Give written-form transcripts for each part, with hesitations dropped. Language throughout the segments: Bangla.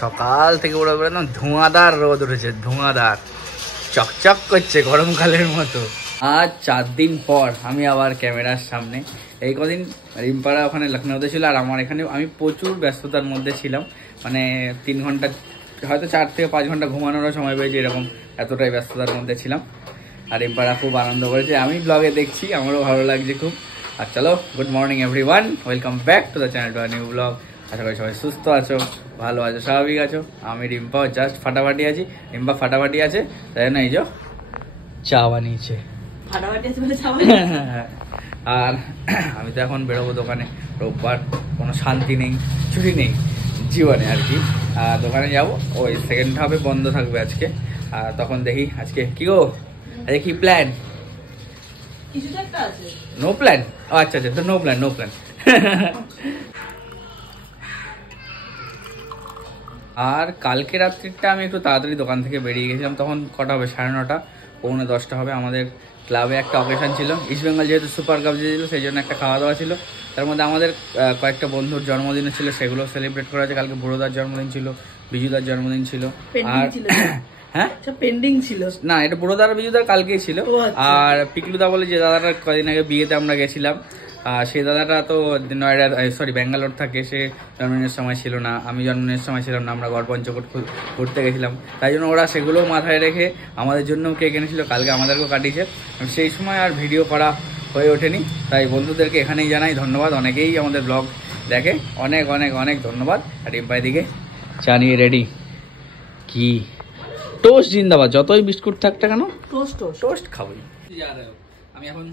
সকাল থেকে ওরা না ধোঁয়াদার রোদ উঠেছে, ধোঁয়াদার, চকচক করছে গরমকালের মতো। আজ 4 দিন পর আমি আবার ক্যামেরার সামনে। এই কদিন রিম্পারা ওখানে লখনৌতে ছিল আর আমার এখানে, আমি প্রচুর ব্যস্ততার মধ্যে ছিলাম। মানে 3 ঘন্টা, হয়তো 4 থেকে 5 ঘন্টা ঘুমানোরও সময় পেয়েছি, এরকম এতটাই ব্যস্ততার মধ্যে ছিলাম। আর রিম্পারা খুব আনন্দ করেছে, আমি ব্লগে দেখছি, আমারও ভালো লাগছে খুব। আর চলো, good morning everyone, welcome back to the channel to a new blog. আশা করি সবাই সুস্থ আছো, ভালো আছো, স্বাভাবিক আছো। আমি রিম্পাও জাস্ট ফাটাফাটি আছি, রিম্পা ফাটাফাটি আছে, তাই না? এই যে চা বানিয়েছে, আর আমি তো এখন বেরোবো দোকানে। রোববার, কোনো শান্তি নেই, ছুটি নেই জীবনে আর কি। দোকানে যাবো, ওই সেকেন্ড হাফে বন্ধ থাকবে আজকে। তখন দেখি আজকে কি গো, আজকে কি প্ল্যান? No plan? আচ্ছা আচ্ছা, তো নো প্ল্যান, নো প্ল্যান। আর কালকে রাত্রিটা আমি একটু তাড়াতাড়ি দোকান থেকে বেরিয়ে গেছিলাম। তখন কটা হবে? 9:30, 9:45 হবে। আমাদের ক্লাবে একটা অকেশন ছিল, ইস্টবেঙ্গল যেহেতু সুপার কাপ জিতেছিল সেই জন্য একটা খাওয়া দাওয়া ছিল। তার মধ্যে আমাদের কয়েকটা বন্ধুর জন্মদিনও ছিল, সেগুলো সেলিব্রেট করা হয়েছে। কালকে বুড়োদার জন্মদিন ছিল, বিজুদার জন্মদিন ছিল। আর হ্যাঁ, পেন্ডিং ছিল না, এটা বুড়োদার বিজুদার কালকেই ছিল। আর পিকলুদা বলে যে দাদাটা কদিন আগে বিয়েতে আমরা গেছিলাম, সেই দাদাটা তো নয়ডা, সরি ব্যাঙ্গালোর থাকে, সে জন্মদিনের সময় ছিল না, আমি জন্মদিনের সময় ছিলাম না, আমরা গড়পঞ্চকোট ঘুরতে গেছিলাম। তাই জন্য ওরা সেগুলো মাথায় রেখে আমাদের জন্য কেক এনেছিল, কালকে আমাদেরকেও কাটিয়েছে। সেই সময় আর ভিডিও করা হয়ে ওঠেনি, তাই বন্ধুদেরকে এখানেই জানাই ধন্যবাদ। অনেকেই আমাদের ব্লগ দেখে, অনেক অনেক অনেক ধন্যবাদ। আর রিম্পাই দিকে চা নিয়ে রেডি। কি টোস্ট জিন্দাবাদ, যতই বিস্কুট থাক না কেন টোস্ট টোস্ট খাবোই। আমি এখন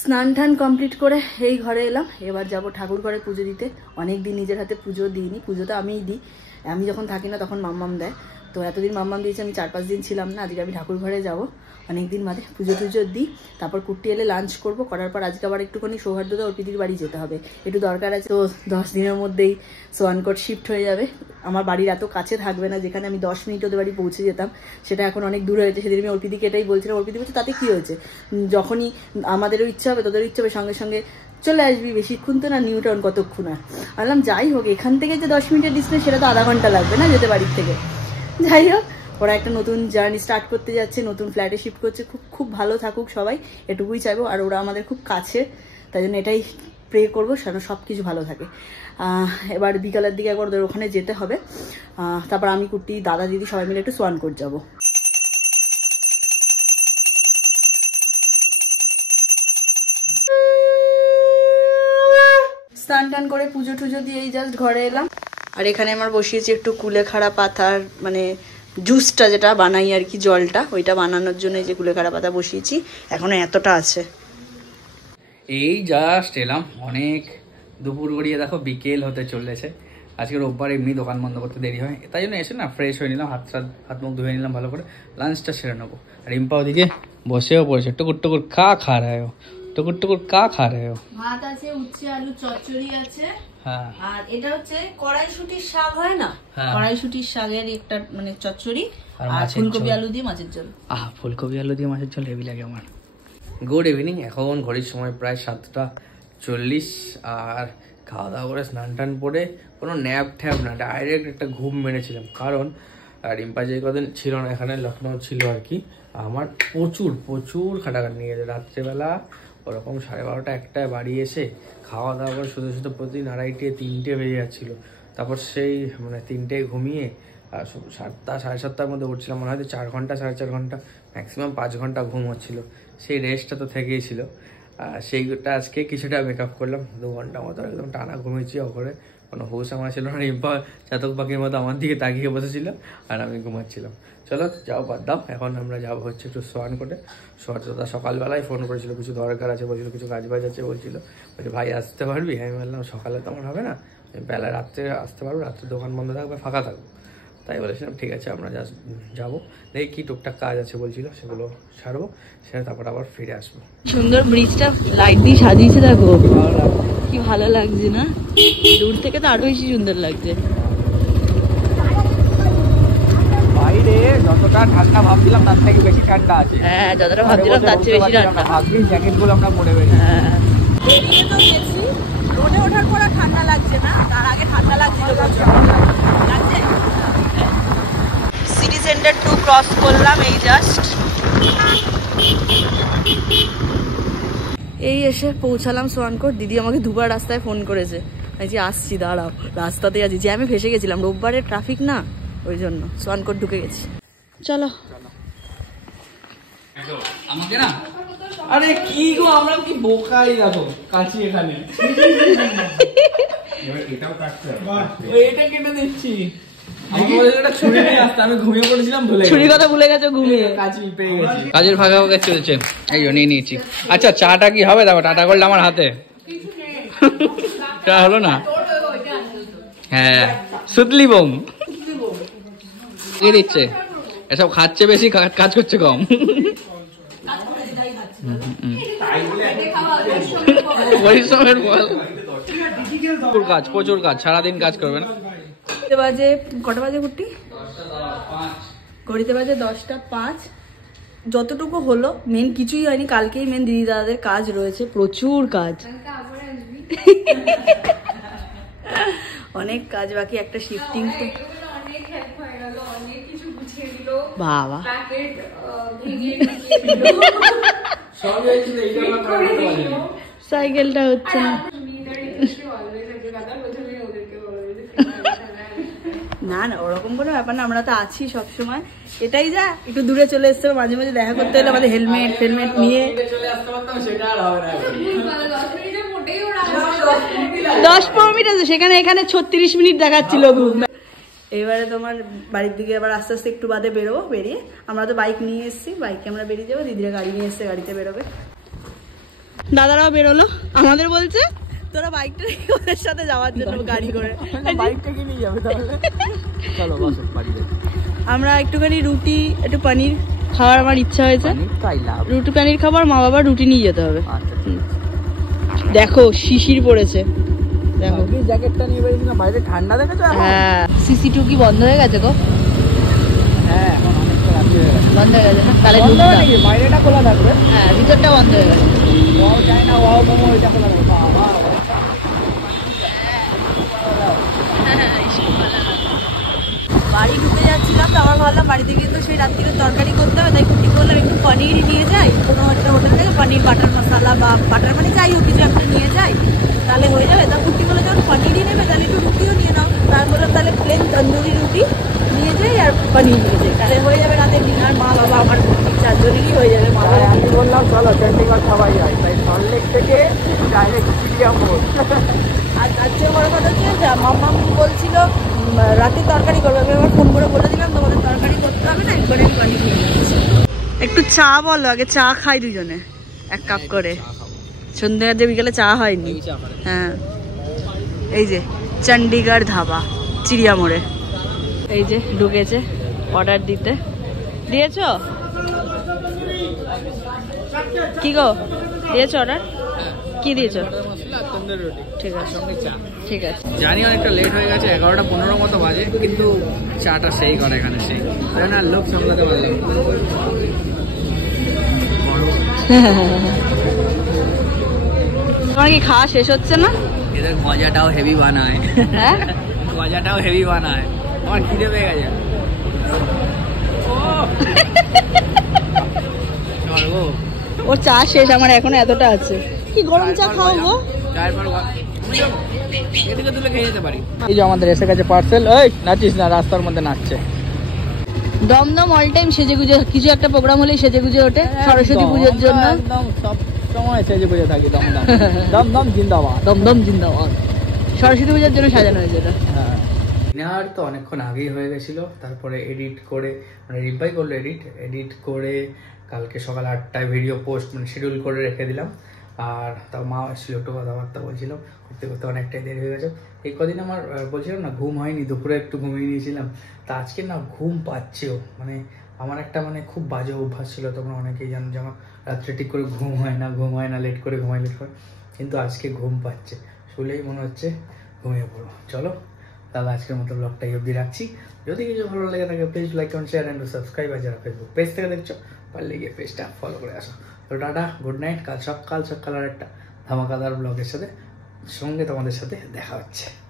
স্নান টান কমপ্লিট করে এই ঘরে এলাম। এবার যাব ঠাকুর ঘরে পুজো দিতে। অনেকদিন নিজের হাতে পুজো দিইনি, পুজো তো আমিই দিই। আমি যখন থাকি না তখন মাম্মাম দেয়, তো এতদিন মাম্মাম দিয়েছে, আমি 4-5 দিন ছিলাম না। আজকে আমি ঠাকুর ঘরে যাবো, অনেকদিন বাদে পুজো টুজো দিই। তারপর কুট্টি এলে লাঞ্চ করবো, করার পর আজকে আবার একটুখানি সৌহার্দ্যতা অর্পিতির বাড়ি যেতে হবে, একটু দরকার আছে। তো 10 দিনের মধ্যেই সোয়ানকোট শিফট হয়ে যাবে। আমার বাড়ির এত কাছে থাকবে না, যেখানে আমি 10 মিনিট ওদের বাড়ি পৌঁছে যেতাম, সেটা এখন অনেক দূর হয়েছে। সেদিন আমি অর্পিতিকে এটাই বলছিলাম, অর্পিতি বলছে তাতে কি হয়েছে, যখনই আমাদেরও ইচ্ছা হবে তোদেরও ইচ্ছা হবে সঙ্গে সঙ্গে চলে আসবি, বেশিক্ষণ তো না, নিউ টাউন কতক্ষণ। আর বললাম যাই হোক, এখান থেকে যে 10 মিনিটের ডিস্টেন্স, সেটা তো আধা ঘন্টা লাগবে না যেতে বাড়ির থেকে। যাই হোক, ওরা একটা নতুন জার্নি স্টার্ট করতে যাচ্ছে, নতুন ফ্ল্যাটে শিফট করছে। খুব খুব ভালো থাকুক সবাই, এটুকুই চাইবো। আর ওরা আমাদের খুব কাছে, তাই জন্য এটাই প্রে করবো যেন সব কিছু ভালো থাকে। এবার বিকালের দিকে একবার ওদের ওখানে যেতে হবে। তারপর আমি কুট্টি, দাদা, দিদি সবাই মিলে একটু সোয়ানকোট যাবো। স্নান টান করে পুজো টুজো দিয়ে এই জাস্ট ঘরে এলাম। আর এখানে আমার বসিয়েছি একটু কুলেখাড়া পাতার, মানে জুসটা যেটা বানাই আর কি, জলটা ওইটা বানানোর জন্য এই যে কুলেখাড়া পাতা বসিয়েছি, এখনো এতটা আছে। এই জাস্ট এলাম, অনেক দুপুর গড়িয়ে দেখো বিকেল হতে চলেছে। আজকে রোববার, এমনি দোকান বন্ধ করতে দেরি হয়, তাই জন্য এসে না ফ্রেশ হয়ে নিলাম, হাত মুখ ধুয়ে নিলাম ভালো করে, লাঞ্চটা সেরে নেবো। আর রিম্পা ওদিকে বসেও পড়েছে, টুকুর টুকুর খা রহে হো, টুকুর টুকুর খা রহে হো। ভাত আছে, উচ্ছে আলু চচ্চড়ি আছে। হ্যাঁ, আর এটা হচ্ছে কড়াইশুটির শাক, হয় না, কড়াইশুটির শাকের একটা মানে চচ্চড়ি, আর ফুলকপি আলু দিয়ে মাছের ঝোল। ফুলকপি আলু দিয়ে মাছের ঝোল হেভি লাগে আমার। গুড ইভিনিং, এখন ঘড়ির সময় প্রায় 7:40। আর খাওয়া দাওয়া করে স্নান টান পরে কোনো ন্যাপ ট্যাপ না, ডাইরেক্ট একটা ঘুম মেরেছিলাম। কারণ রিম্পা যে কদিন ছিল না এখানে, লখনৌ ছিল আর কি, আমার প্রচুর প্রচুর খাটাখাটি নিয়ে গেছে। রাত্রেবেলা ওরকম 12:30 1টায় বাড়ি এসে খাওয়া দাওয়া করে শুধু শুধু প্রতিদিন 2:30 3টে বেজে যাচ্ছিলো। তারপর সেই মানে 3টায় ঘুমিয়ে 7টা 7:30টার মধ্যে উঠছিলাম, মনে হয় 4 ঘন্টা 4.5 ঘন্টা, ম্যাক্সিমাম 5 ঘন্টা ঘুম হচ্ছিলো। সেই রেস্টটা তো থেকেই ছিল, সেইটা আজকে কিছুটা মেকআপ করলাম। 2 ঘন্টা মতো একদম টানা ঘুমিয়েছি, ওপরে কোনো হুশ আমার ছিল না। রিম্পা চাতক পাখির মতো আমার দিকে তাকিয়ে বসেছিল আর আমি ঘুমাচ্ছিলাম। চলো যাও, বাদ দাও, এখন আমরা যাবো হচ্ছে একটু সোয়ানকোটে। সোয়ানকোটে সকালবেলায় ফোন করেছিল, কিছু দরকার আছে বলছিল, কিছু কাজ বাজ আছে বলছিল। বলছে ভাই আসতে পারবি? আমি বললাম সকালে তো আমার হবে না, বেলা রাত্রে আসতে পারবো, রাত্রে দোকান বন্ধ থাকবে, ফাঁকা থাকবো। তাই বলেছিলাম ঠিক আছে আমরা জাস্ট যাবো, দেখি কি টুকটাক কাজ আছে বলছিল, সেগুলো সারবো, সেটা তারপর আবার ফিরে আসবো। সুন্দর ব্রিজটা লাইট দিয়ে সাজিয়েছে, দেখো কি ভালো লাগছে না, দূর থেকে তো আরো বেশি সুন্দর লাগছে। বাইরে যতটা ঠান্ডা ভাবছিলাম তার থেকে বেশি ঠান্ডা আছে। হ্যাঁ, যতটা ভাবছিলাম তার চেয়ে বেশি ঠান্ডা। ভাবছি জ্যাকেট গুলো আমরা পরে বেরিয়ে। হ্যাঁ, বেরিয়ে তো গেছি, রোডে ওঠার পর আর ঠান্ডা লাগছে না, তার আগে ঠান্ডা লাগছিল প্রচুর। লাগছে সিটি সেন্টার 2 ক্রস করলাম এই জাস্ট, এই এসে পৌঁছালাম সোয়ানকোট। দিদি আমাকে দুবার রাস্তায় ফোন করেছে, আমি যে আসছি দাঁড়াও, রাস্তাতে আছি, জ্যামে ফেসে গেছিলাম, রোববারের ট্রাফিক না ওই জন্য সোয়ানকোট ঢুকে গেছি। চলো আমাকে না, আরে কি গো আমরা কি বোকাই দেখো কাছি এখানে এটাও কাটতে হবে, এটা কেটে দিচ্ছি। কাজের ভাগে ভাগে চলছে, এই জন্য নিয়ে নিয়েছি। আচ্ছা চাটা কি হবে? দেখো টাটা করলে আমার হাতে চা হলো না। হ্যাঁ সুতলি বোম দিচ্ছে, এসব খাচ্ছে বেশি, কাজ করছে কম। পরিশ্রমের ফল। কাজ প্রচুর কাজ, সারাদিন কাজ করবেন। বাজে কটা বাজে কুটি? ঘড়িতে বাজে 10:05। যতটুকু হলো, মেন কিছুই হয়নি, কালকেই মেন দিদি দাদাদের কাজ রয়েছে, প্রচুর কাজ, অনেক কাজ বাকি। একটা শিফটিং বাবা সাইকেলটা হচ্ছে না, না ওরকম কোনো ব্যাপার না, আমরা তো আছি সবসময়। এটাই যা একটু দূরে চলে এসছে, মাঝে মাঝে দেখা করতে হলে আমাদের হেলমেট ফেলমেট নিয়ে 10-15 মিনিট আছে সেখানে, এখানে 36 মিনিট দেখাচ্ছিল ঘুম। এবারে তোমার বাড়ির দিকে আবার আস্তে আস্তে একটু বাদে বেরোবো, বেরিয়ে আমরা তো বাইক নিয়ে এসেছি, বাইকে আমরা বেরিয়ে যাবো, দিদিরা গাড়ি নিয়ে এসছে, গাড়িতে বেরোবে। দাদারাও বেরোলো, আমাদের বলছে তোরা বাইকটা রেখে ওদের সাথে যাওয়ার জন্য গাড়ি করে। বাইকটাকে নিয়ে যাবে তাহলে, চলো বসো বাড়ি যাই। আমরা একটুখানি রুটি একটু পনির খাওয়ার আমার ইচ্ছা হয়েছে, রুটি পনির খাবার, মা বাবার রুটি নিয়ে যেতে হবে। দেখো শিশির পড়েছে, দেখো জ্যাকেটটা নিয়ে বেরিয়েছিলাম, বাইরে ঠান্ডা দেখেছো? হ্যাঁ সিসি2 কি বন্ধ হয়ে গেছে গো? হ্যাঁ এখন অনেকটা রাত্রি হয়ে গেছে, বন্ধ হয়ে গেছে না, তাহলে বাইরেটা খোলা থাকবে, হ্যাঁ ভিতরটা বন্ধ হয়ে গেছে। ওয়াও চাইনা ওয়াও মোমো এটা খোলা থাকবে। বাড়ি ঢুকে যাচ্ছিলাম তো, আমার ভাবলাম বাড়িতে গিয়ে তো সেই রাত্রিরে তরকারি করতে হবে, তাই কুটি করলাম একটু পনিরই নিয়ে যাই, কোনো একটা হোটেল থেকে পনির বাটার মশলা বা বাটার মানে যাই হোক কিছু একটা নিয়ে যাই, তাহলে হয়ে যাবে। তা কুটি করলে যখন পনিরই নেবে তাহলে একটু রুটিও নিয়ে নাও, তার বললাম তাহলে প্লেন তন্দুরি রুটি নিয়ে যাই আর পনির নিয়ে যাই, তাহলে হয়ে যাবে রাতের ডিনার। মা বাবা আমার 4জনেরই হয়ে যাবে। মা বাবা আমি বললাম চলো চণ্ডীগড় সবাই যায়, তাই সল্টলেক থেকে ডাইরেক্ট স্টেডিয়াম রোড। আর তার চেয়ে বড় কথা হচ্ছে মাম্মা বলছিল রাতে তরকারি করবে, আমি আবার ফোন করে বলে দিলাম তোমাদের তরকারি করতে হবে না, একবারে পনির নিয়ে যাচ্ছি। একটু চা বলো, আগে চা খাই দুজনে 1 কাপ করে, সন্ধ্যে যে বিকেলে চা হয়নি। হ্যাঁ এই যে চণ্ডীগড় ধাবা চিড়িয়া মোড়ে, এই যে ঢুকেছে অর্ডার দিতে। দিয়েছো কি গো? দিয়েছো অর্ডার? কি দিয়েছো? ঠিক আছে ঠিক আছে। জানি অনেকটা লেট হয়ে গেছে, 11:15 মতো বাজে, কিন্তু চাটা সেই করে এখানে, সেই না লোক সামলাতে পারলাম। তোমার কি খাওয়া শেষ হচ্ছে না? এদের গজাটাও হেভি বানায়, হ্যাঁ গজাটাও হেভি বানায়, আমার খিদে পেয়ে গেছে। ও চা শেষ, আমার এখনো এতটা আছে। কি গরম চা খাও গো? এদিকে তুলে খেয়ে যেতে পারি। এই যে আমাদের এসে গেছে পার্সেল। ওই নাচিস না, রাস্তার মধ্যে নাচছে। দমদম অল টাইম সেজে গুজে, কিছু একটা প্রোগ্রাম হলেই সেজে গুজে ওঠে, সরস্বতী পুজোর জন্য একদম সব সময় সেজে গুজে থাকি। দমদম দমদম জিন্দাবাদ, দমদম জিন্দাবাদ। সরস্বতী পুজোর জন্য সাজানো হয়েছে এটা। ডিনার তো অনেকক্ষণ আগেই হয়ে গেছিলো, তারপরে এডিট করে, মানে রিপ্লাই করলো, এডিট করে কালকে সকাল 8টায় ভিডিও পোস্ট মানে শিডিউল করে রেখে দিলাম। আর তাও মা এসেছিল, একটু কথাবার্তা বলছিলাম, করতে করতে অনেকটাই দেরি হয়ে গেছে। এই কদিন আমার বলছিলাম না ঘুম হয়নি, দুপুরে একটু ঘুমিয়ে নিয়েছিলাম, তা আজকে না ঘুম পাচ্ছেও। মানে আমার একটা মানে খুব বাজে অভ্যাস ছিল, তোমরা অনেকেই জানো যে আমার রাত্রে ঠিক করে ঘুম হয় না, লেট করে ঘুমাই, কিন্তু আজকে ঘুম পাচ্ছে, শুলেই মনে হচ্ছে ঘুমিয়ে পড়ো। চলো তাহলে আজকের মতো ব্লগটা অবধি রাখছি। যদি কিছু ভালো লেগে থাকে please like comment share and subscribe. আর যারা ফেসবুক পেজ থেকে দেখছো পারলে গিয়ে পেজটা ফলো করে আসো। তো টাটা, গুড নাইট। কাল সকাল আর একটা ধামাকাদার ব্লগের সাথে সঙ্গে তোমাদের সাথে দেখা হচ্ছে।